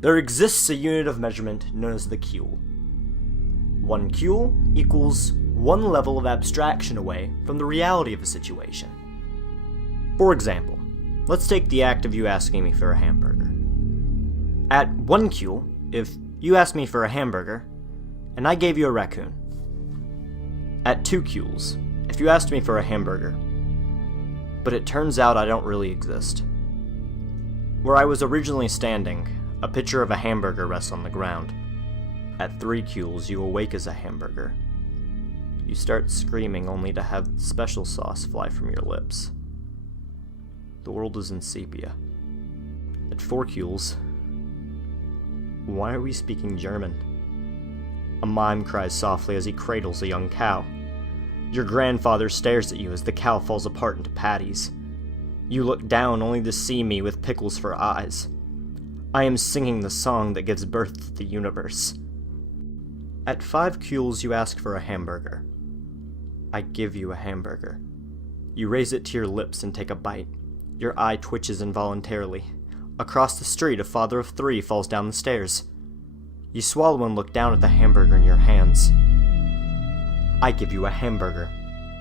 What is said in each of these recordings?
There exists a unit of measurement known as the cuil. 1 cuil equals 1 level of abstraction away from the reality of a situation. For example, let's take the act of you asking me for a hamburger. At 1 cuil, if you asked me for a hamburger, and I gave you a raccoon. At 2 cuils, if you asked me for a hamburger, but it turns out I don't really exist. Where I was originally standing, a picture of a hamburger rests on the ground. At 3 cuils, you awake as a hamburger. You start screaming only to have special sauce fly from your lips. The world is in sepia. At 4 cuils, why are we speaking German? A mime cries softly as he cradles a young cow. Your grandfather stares at you as the cow falls apart into patties. You look down only to see me with pickles for eyes. I am singing the song that gives birth to the universe. At 5 cuils, you ask for a hamburger. I give you a hamburger. You raise it to your lips and take a bite. Your eye twitches involuntarily. Across the street, a father of 3 falls down the stairs. You swallow and look down at the hamburger in your hands. I give you a hamburger.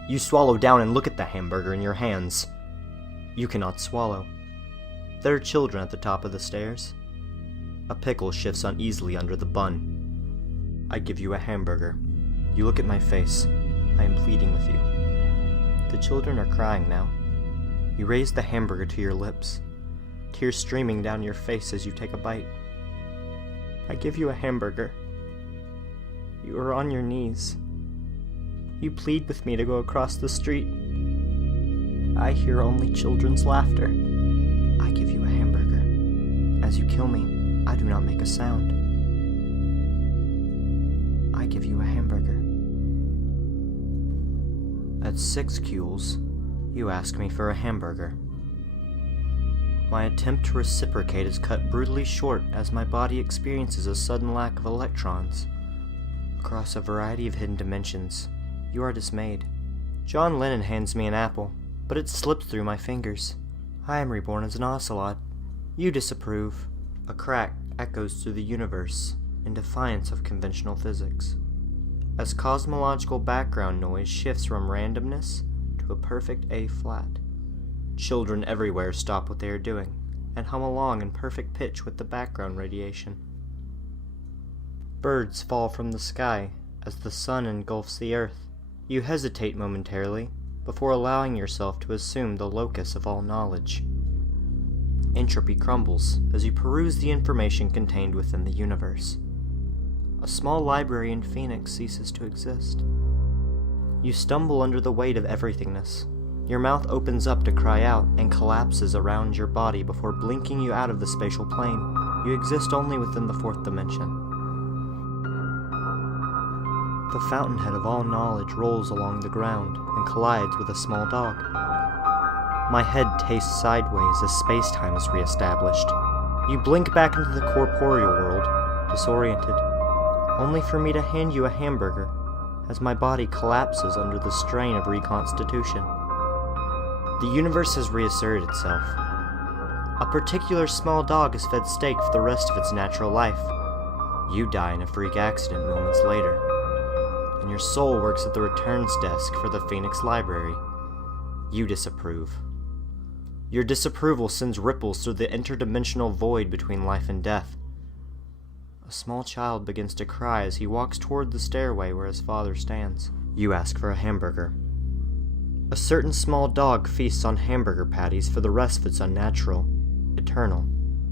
You swallow down and look at the hamburger in your hands. You cannot swallow. There are children at the top of the stairs. A pickle shifts uneasily under the bun. I give you a hamburger. You look at my face. I am pleading with you. The children are crying now. You raise the hamburger to your lips. Tears streaming down your face as you take a bite. I give you a hamburger. You are on your knees. You plead with me to go across the street. I hear only children's laughter. I give you a hamburger. As you kill me, I do not make a sound. I give you a hamburger. At 6 cuils, you ask me for a hamburger. My attempt to reciprocate is cut brutally short as my body experiences a sudden lack of electrons. Across a variety of hidden dimensions, you are dismayed. John Lennon hands me an apple, but it slips through my fingers. I am reborn as an ocelot. You disapprove. A crack echoes through the universe in defiance of conventional physics. As cosmological background noise shifts from randomness to a perfect A-flat. Children everywhere stop what they are doing and hum along in perfect pitch with the background radiation. Birds fall from the sky as the sun engulfs the earth. You hesitate momentarily before allowing yourself to assume the locus of all knowledge. Entropy crumbles as you peruse the information contained within the universe. A small library in Phoenix ceases to exist. You stumble under the weight of everythingness. Your mouth opens up to cry out and collapses around your body before blinking you out of the spatial plane. You exist only within the 4th dimension. The fountainhead of all knowledge rolls along the ground and collides with a small dog. My head tastes sideways as space-time is re-established. You blink back into the corporeal world, disoriented, only for me to hand you a hamburger as my body collapses under the strain of reconstitution. The universe has reasserted itself. A particular small dog is fed steak for the rest of its natural life. You die in a freak accident moments later, and your soul works at the returns desk for the Phoenix Library. You disapprove. Your disapproval sends ripples through the interdimensional void between life and death. A small child begins to cry as he walks toward the stairway where his father stands. You ask for a hamburger. A certain small dog feasts on hamburger patties for the rest of its unnatural, eternal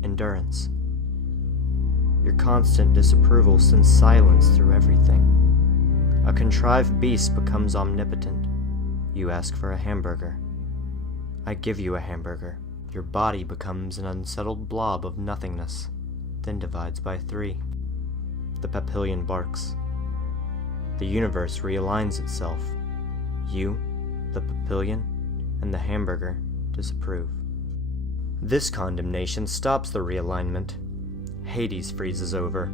endurance. Your constant disapproval sends silence through everything. A contrived beast becomes omnipotent. You ask for a hamburger. I give you a hamburger. Your body becomes an unsettled blob of nothingness, then divides by 3. The papillion barks. The universe realigns itself. You, the papillion, and the hamburger disapprove. This condemnation stops the realignment. Hades freezes over.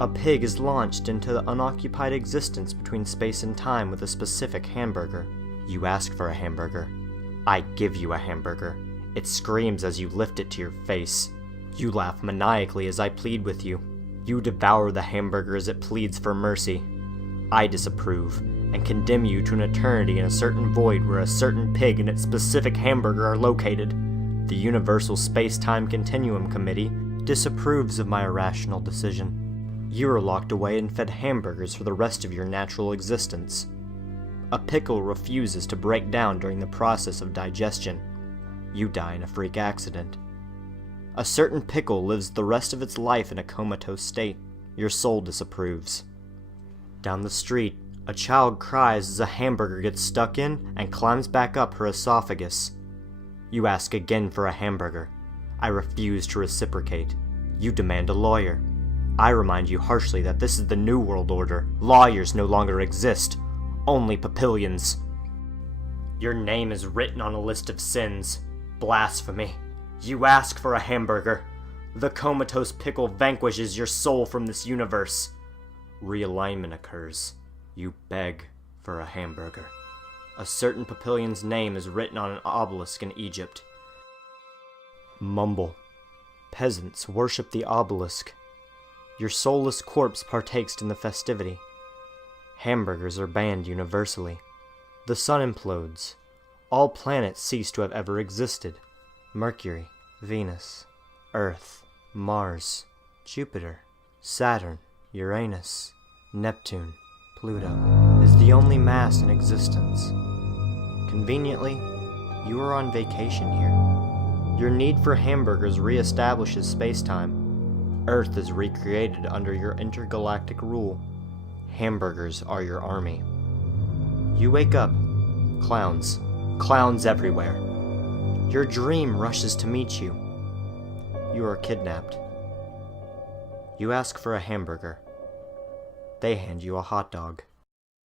A pig is launched into the unoccupied existence between space and time with a specific hamburger. You ask for a hamburger. I give you a hamburger. It screams as you lift it to your face. You laugh maniacally as I plead with you. You devour the hamburger as it pleads for mercy. I disapprove, and condemn you to an eternity in a certain void where a certain pig and its specific hamburger are located. The Universal Space-Time Continuum Committee disapproves of my irrational decision. You are locked away and fed hamburgers for the rest of your natural existence. A pickle refuses to break down during the process of digestion. You die in a freak accident. A certain pickle lives the rest of its life in a comatose state. Your soul disapproves. Down the street, a child cries as a hamburger gets stuck in and climbs back up her esophagus. You ask again for a hamburger. I refuse to reciprocate. You demand a lawyer. I remind you harshly that this is the New World Order. Lawyers no longer exist. Only papillions. Your name is written on a list of sins. Blasphemy. You ask for a hamburger. The comatose pickle vanquishes your soul from this universe. Realignment occurs. You beg for a hamburger. A certain papillion's name is written on an obelisk in Egypt. Mumble. Peasants worship the obelisk. Your soulless corpse partakes in the festivity. Hamburgers are banned universally. The sun implodes. All planets cease to have ever existed. Mercury, Venus, Earth, Mars, Jupiter, Saturn, Uranus, Neptune, Pluto is the only mass in existence. Conveniently, you are on vacation here. Your need for hamburgers reestablishes space-time. Earth is recreated under your intergalactic rule. Hamburgers are your army. You wake up. Clowns. Clowns everywhere. Your dream rushes to meet you. You are kidnapped. You ask for a hamburger. They hand you a hot dog.